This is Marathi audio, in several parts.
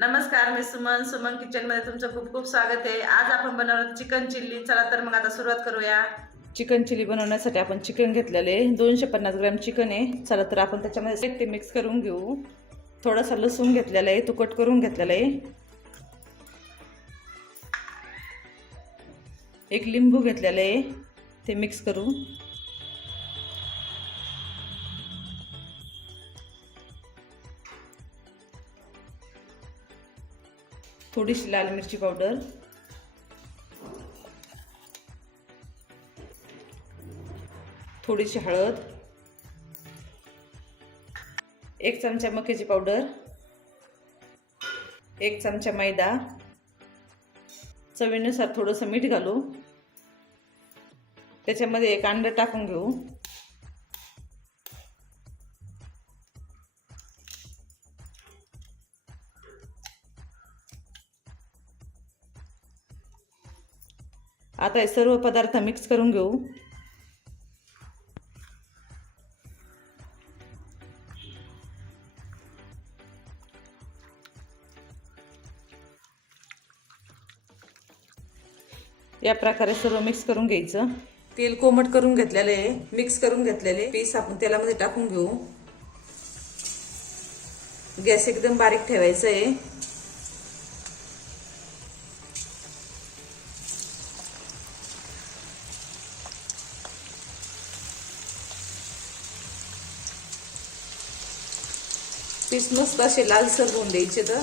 नमस्कार मी सुमन. सुमन किचनमध्ये तुमचं खूप खूप स्वागत आहे. आज आपण बनवलं चिकन चिल्ली. चला तर मग आता सुरुवात करूया. चिकन चिल्ली बनवण्यासाठी आपण चिकन घेतलेले आहे. दोनशे पन्नास ग्रॅम चिकन आहे. चला तर आपण त्याच्यामध्ये ते मिक्स करून घेऊ. थोडासा लसूण घेतलेला आहे. तुकट कट करून घेतलेला आहे. एक लिंबू घेतलेला आहे. ते मिक्स करू. थोडीशी लाल मिरची पावडर. थोडीशी हळद. एक चमचा मक्याची पावडर. एक चमचा मैदा. चवीनुसार थोडंसं मीठ घालू. त्याच्यामध्ये एक अंडं टाकून घेऊ. आता हे सर्व पदार्थ मिक्स करून घेऊ. या प्रकारे सर्व मिक्स करून घ्यायचं. तेल कोमट करून घेतलेलं आहे. मिक्स करून घेतलेले पीस आपण तेलामध्ये टाकून घेऊ. गॅस एकदम बारीक ठेवायचं आहे. पीस मस्त असे लालसर होऊन द्यायचे तर.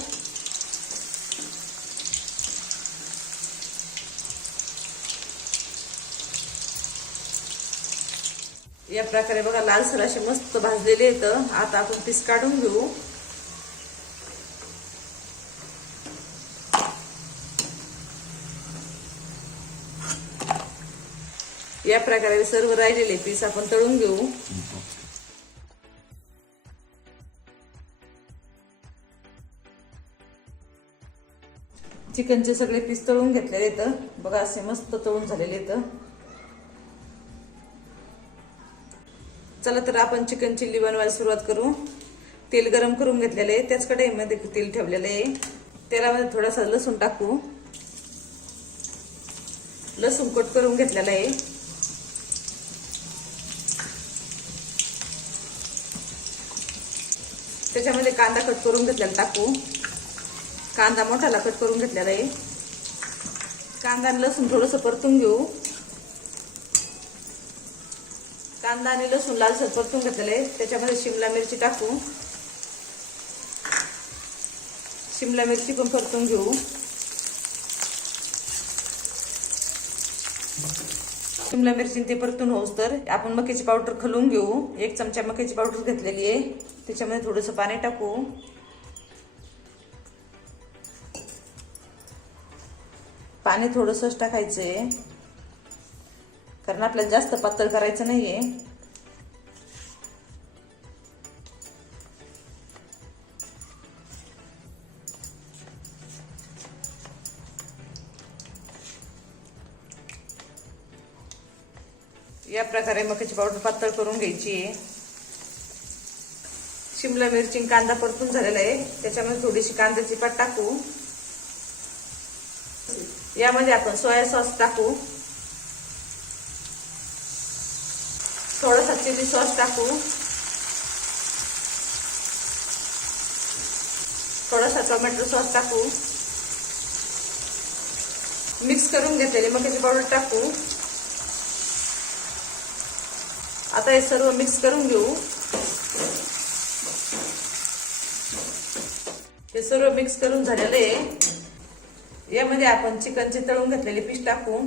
या प्रकारे बघा लालसर असे मस्त भाजलेले येत आता आपण पीस काढून घेऊ. या प्रकारे सर्व राहिलेले पीस आपण तळून घेऊ. चिकनचे सगळे पीस तळून घेतलेले येतं बघा असे मस्त तळून झालेले येतं चला तर आपण चिकन चिल्ली बनवायला सुरुवात करू. तेल गरम करून घेतलेलं आहे. त्याच कढईमध्ये तेल ठेवलेलं आहे. तेलामध्ये थोडासा लसूण टाकू. लसूण कट करून घेतलेला आहे. त्याच्यामध्ये कांदा कट करून घेतलेला टाकू. कांदा मोठाला कट करून घेतलेला आहे. कांदा आणि लसूण थोडंसं परतून घेऊ. कांदा आणि लसूण लालसर परतून घेतलेलं आहे. त्याच्यामध्ये शिमला मिरची टाकू. शिमला मिरची पण परतून घेऊ. शिमला मिरची ते परतून होऊस तर. आपण मक्याची पावडर खलून घेऊ. एक चमचा मक्याची पावडर घेतलेली आहे. त्याच्यामध्ये थोडंसं पाणी टाकू. पाणी थोडंसंच टाकायचं आहे कारण आपल्याला जास्त पातळ करायचं नाहीये. या प्रकारे मक्याची पावडर पातळ करून घ्यायची आहे. शिमला मिरची कांदा परतून झालेला आहे. त्याच्यामध्ये थोडीशी कांद्याची पात टाकू. यामध्ये आपण सोया सॉस टाकू. थोडासा चिली सॉस टाकू. थोडासा टोमॅटो सॉस टाकू. मिक्स करून घेतलेली मक्याची पावडर टाकू. आता हे सर्व मिक्स करून घेऊ. हे सर्व मिक्स करून झालेलं आहे. यामध्ये आपण चिकनचे तळून घातलेले पीस टाकू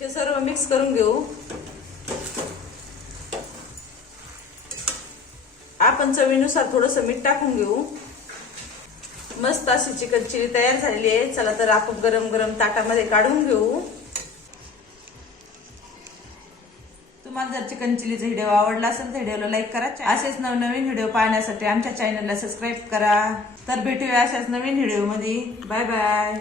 हे सर्व मिक्स करून घेऊ. आपण चवीनुसार थोडस मीठ टाकून घेऊ. मस्त अशी चिकन चिली तयार झालेली आहे. चला तर आपण गरम गरम ताटामध्ये काढून घेऊ. तुम्हाला जर चिकन चिलीचा व्हिडिओ आवडला असेल तर व्हिडिओला लाईक करा. असेच नवनवीन व्हिडिओ पाहण्यासाठी आमच्या चॅनलला सबस्क्राईब करा. तर भेटूया अशाच नवीन व्हिडिओमध्ये बाय बाय